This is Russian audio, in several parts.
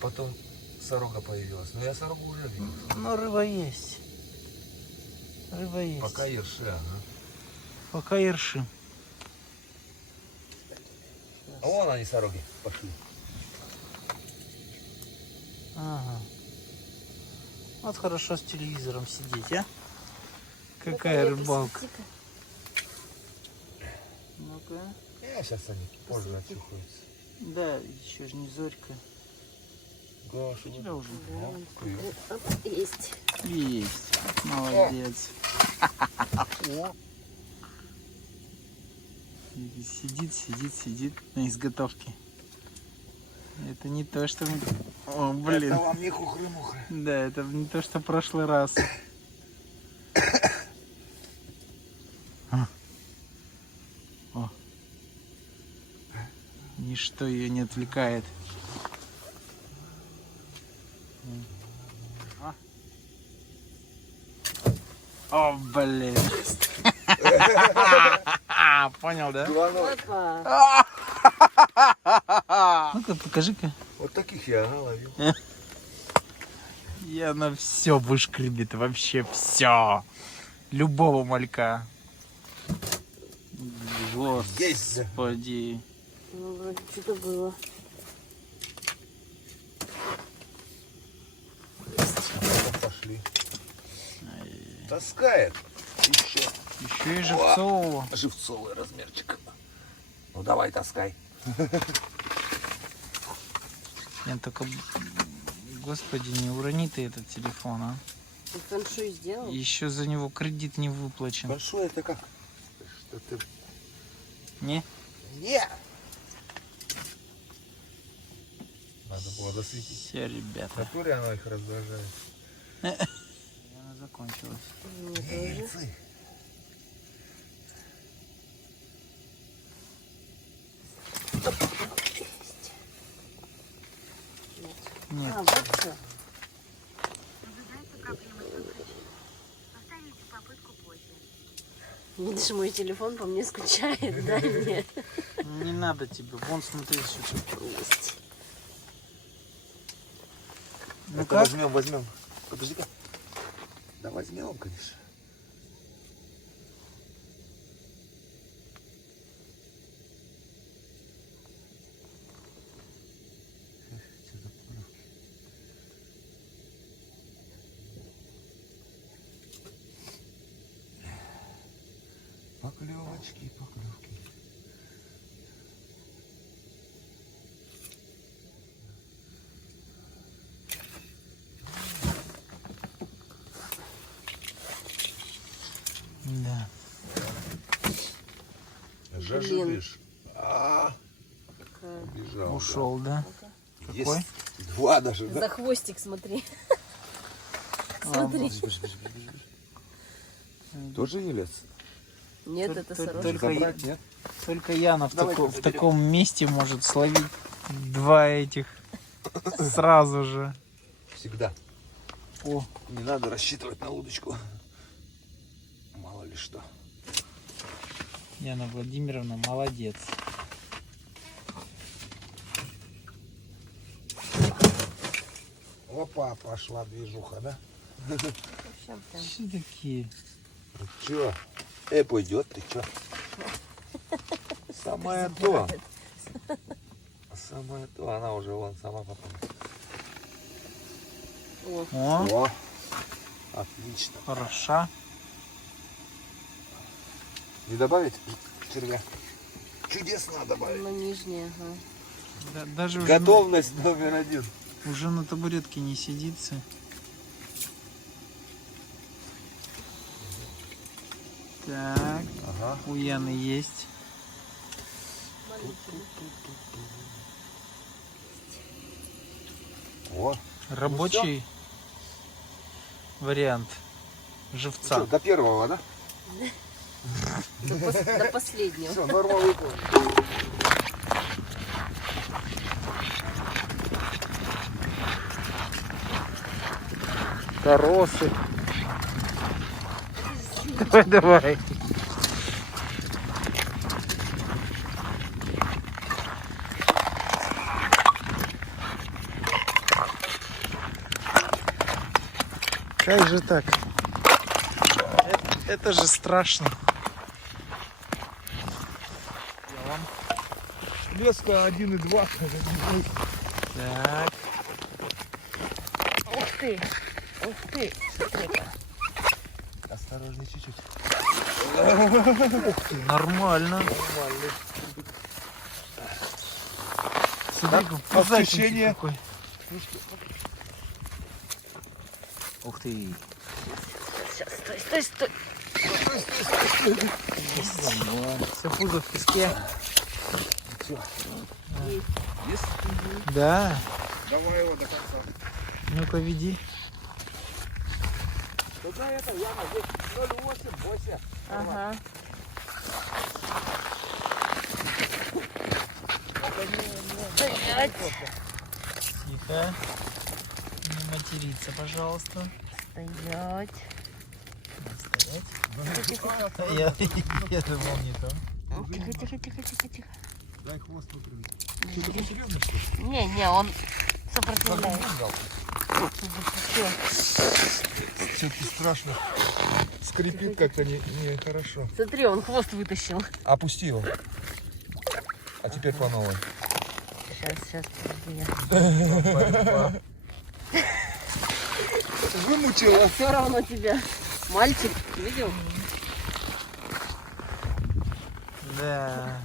потом сорога появилась. Но я сорогу уже видел. Ну, рыба есть. Рыба есть. Пока ерши, ага. Пока ерши. А вон они, сороги, пошли. Ага. Вот хорошо с телевизором сидеть, а? Какая рыбалка. Ну-ка. Сейчас они позже очухаются. Да, еще же не зорька. Гоша, У тебя уже. Есть. Есть. Молодец. О. Сидит на изготовке. Это не то, что мы... О, блин. Это вам не хухры-мухры. Да, это не то, что в прошлый раз. О. Ничто ее не отвлекает. О, блин. Понял, да? Опа. Ну-ка, покажи-ка. Вот таких я ловил. И она все вышкребет, вообще все. Любого малька. Господи. Ну, вроде что-то было. Пошли. Таскает. Еще. Еще и живцового. Живцовый размерчик. Ну давай, таскай. Я только... Господи, не урони ты этот телефон, а. Ты фэншуй сделал? Еще за него кредит не выплачен. Большой это как? Что ты... Не? Не! Надо было досветить. Все, ребята. Который она их раздражает. Она закончилась. Мне тоже. Нет. А, вот что. Наблюдается проблема с выключением. Повторите попытку позже. Видишь, мой телефон по мне скучает, да? Нет. Не надо тебе. Вон, смотри, сюда. Есть. Ну Это как? возьмем. Подожди-ка. Да возьмем, конечно. Поклевочки, поклевки. Да. Жаждешь? Какая. Бежал. Ушел, да? Да. Какой? Есть два даже, да? За хвостик смотри. Ладно. Смотри. Бежи. Тоже не лез? Нет, это сорожка. Только Забрать, нет? Только Яна в Давайте в заберем. таком месте может словить два этих сразу же. Всегда. О, Не надо рассчитывать на удочку. Мало ли что. Яна Владимировна молодец. Опа, пошла движуха, да? Зачем там? Что такие? Ну чё? Пойдет, ты чё? Самое то. Самое то. Она уже вон сама попала. О, О, О, отлично. хороша. Не добавить червя? Чудесно добавить. на нижнее, ага. Даже Готовность номер один. уже на табуретке не сидится. Так, Ага. у Яны есть. О, Рабочий вариант живца. что, до первого, да? До последнего. Все, норма выполнена. Коросы. Давай, давай. Как же так? Это же страшно. Леска 1,2. Так. Ух ты. Ух ты. Осторожней чуть-чуть. Нормально. Смотри, ощущение. какой. Ух ты. Сейчас, стой, стой, стой. Все пузо в песке. Есть? Да. Давай его до конца. Ну-ка, веди. Туда это яма, здесь 0,8, бойся. Ага. Стоять. Тихо. Не материться, пожалуйста. Стоять. Стоять. Я думал не то. Тихо, тихо, тихо, тихо, тихо. Дай хвост выпрямить. Ты такой серьезный, что ли? Не, он сопротивляется. Все-таки страшно. Скрипит как-то нехорошо. Смотри, он хвост вытащил. Опусти его. А теперь по новой. Сейчас, подожди. Вымутила. Все равно тебя. Мальчик, видел? Да.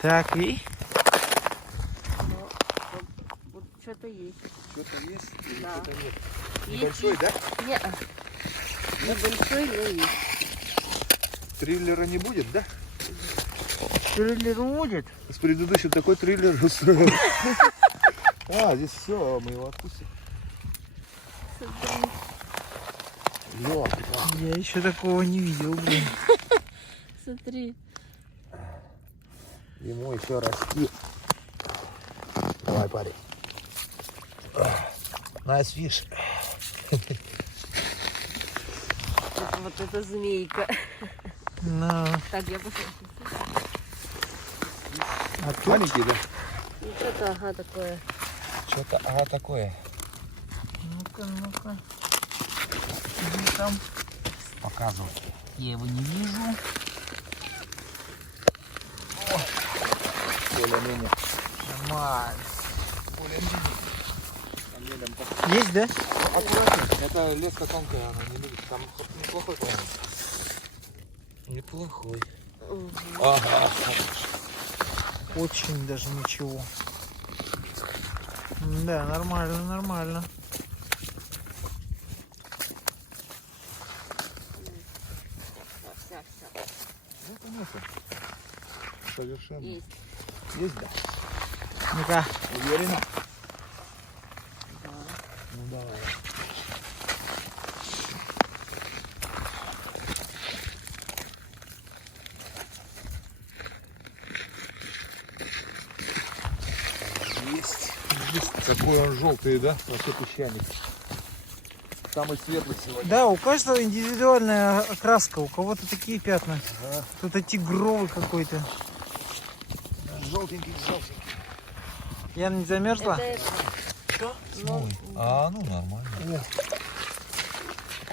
Так, и? Вот что-то есть. Что-то есть или Да. что-то нет? Есть, Небольшой, да? Не, небольшой, но есть. Триллера не будет, да? Триллер будет? С предыдущим такой триллер устроил. А, здесь все, мы его отпустим. Я еще такого не видел, блин. Смотри. Ему еще расти. Давай, парень. Nice fish. Вот эта змейка. Ну, Так, я посмотрю. а тут? Маленький, да? Ну что-то, ага, такое. Что-то, ага, такое. Ну-ка, ну-ка. Иди там. Показывай. Я его не вижу. Более-менее. Нормально. Более-менее. Есть, да? Аккуратно. Это леска тонкая, она не любит. Там неплохой план. Неплохой. Ага. Очень даже ничего. Да, нормально, нормально. Вся. Это нету. Совершенно. Есть. Есть, да? Ну-ка. Уверена? Да. Ну давай. Есть. Какой он желтый, да? Вообще песчаник. Самый светлый сегодня. Да, у каждого индивидуальная окраска. У кого-то такие пятна. Ага. Кто-то тигровый какой-то. Желтенький. Яна не замерзла? Это, Ну, ну нормально.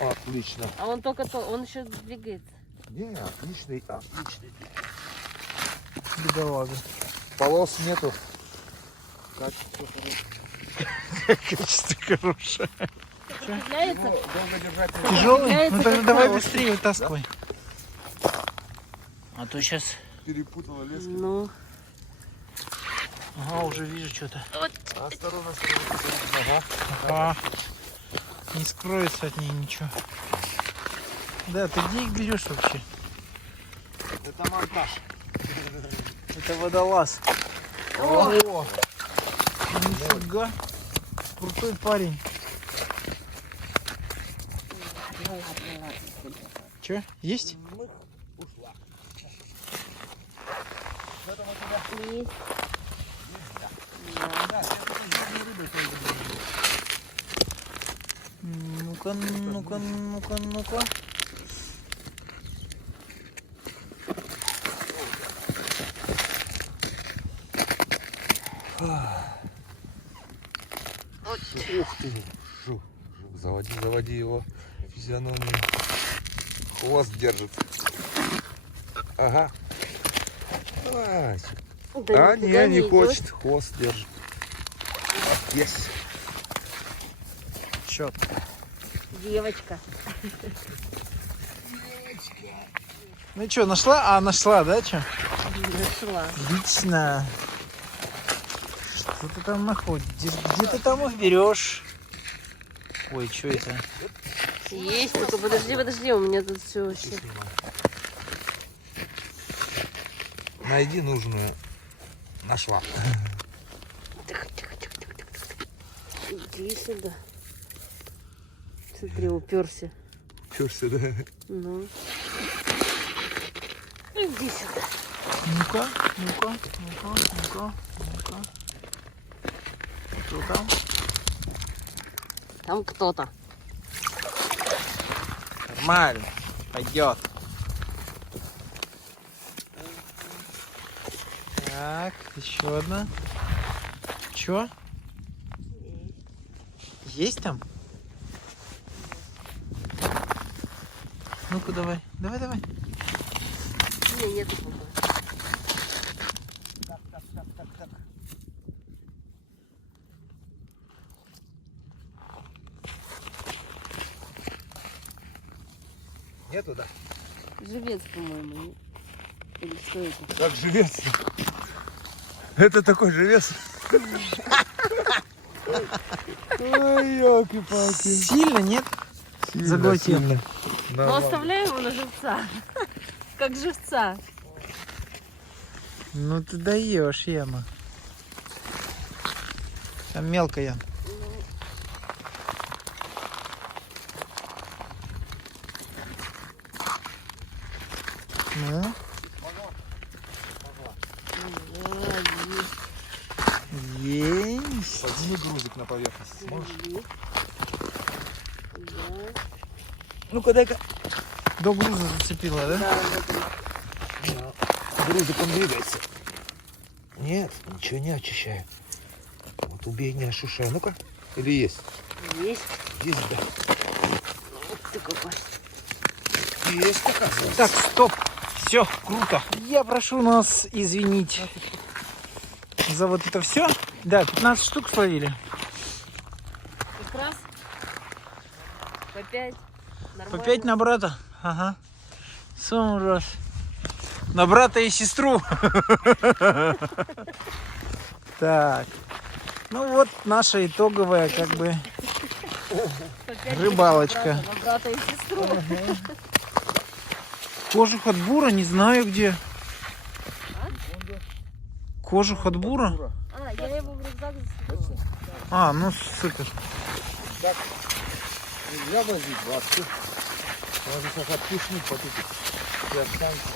Отлично. а он он еще двигается. Не, отличный. Бедолага. Полос нету. Качество хорошее. Сопротивляется? Долго держать не Тяжелый? Является Ну тогда как давай хороший. быстрее вытаскивай. А то сейчас... перепутала лески. Ну. Ага, уже вижу что-то. Осторожно. Ага. Ага. Не скроется от нее ничего. Да, ты где их берешь вообще? Это монтаж. Это водолаз. О! Нифига. Крутой парень. Че, есть? Ушла. Есть. Ну-ка, ну-ка, ну-ка, ну-ка. Ух ты. Заводи, заводи его физиономию. Хвост держит. Ага. Давай. Да А, никуда не идёт. хочет. Хвост держит. Есть. Четко. Девочка. Ну что, нашла? А, нашла, да, что? Нашла. Отлично. Что ты там находишь? Где ты там их берешь? Ой, что это? Есть, только подожди, у меня тут все вообще. Найди нужную. Нашла. Тихо, тихо, тихо, тихо, тихо. Иди сюда. Смотри, уперся. Чёрся, да? Ну. Иди сюда. Ну-ка, ну-ка, ну-ка, ну-ка, ну-ка. Что там? Там кто-то. Нормально. Пойдет. Так, еще одна. Че? Есть там? Ну-ка, давай. Давай, давай. Не, нету пока. Нету, да? Живец, по-моему. нет? Или что это? Как живец? Это такой живец. Ой, ёлки-палки. Сильно, нет? Заглотил. Ну, оставляем его на живца. Как живца. Ну ты даешь, Яма. Там мелкая. Ну, есть. Подними грузик на поверхность. Сможешь? Ну-ка, дай-ка. До груза зацепила, да? Да, вот он. Грузик, он двигается. Нет, ничего не очищаю. Вот убей, не ошишай. Ну-ка. Или есть? Есть. Есть, да. Вот ты какой. Есть, оказывается. Так, стоп. Все, круто. Я прошу нас извинить за вот это все. Да, 15 штук словили. Как раз. По 5. По 5 на брата. Ага. Самый раз. На брата и сестру. Так. Ну вот наша итоговая как бы рыбалочка. Брата и сестру. Кожух от бура, не знаю где. Кожух от бура? А, я его в рюкзак засыпала. А, ну супер. Так, нельзя возить вообще. Можно сейчас отпихнуть потупить. И останется.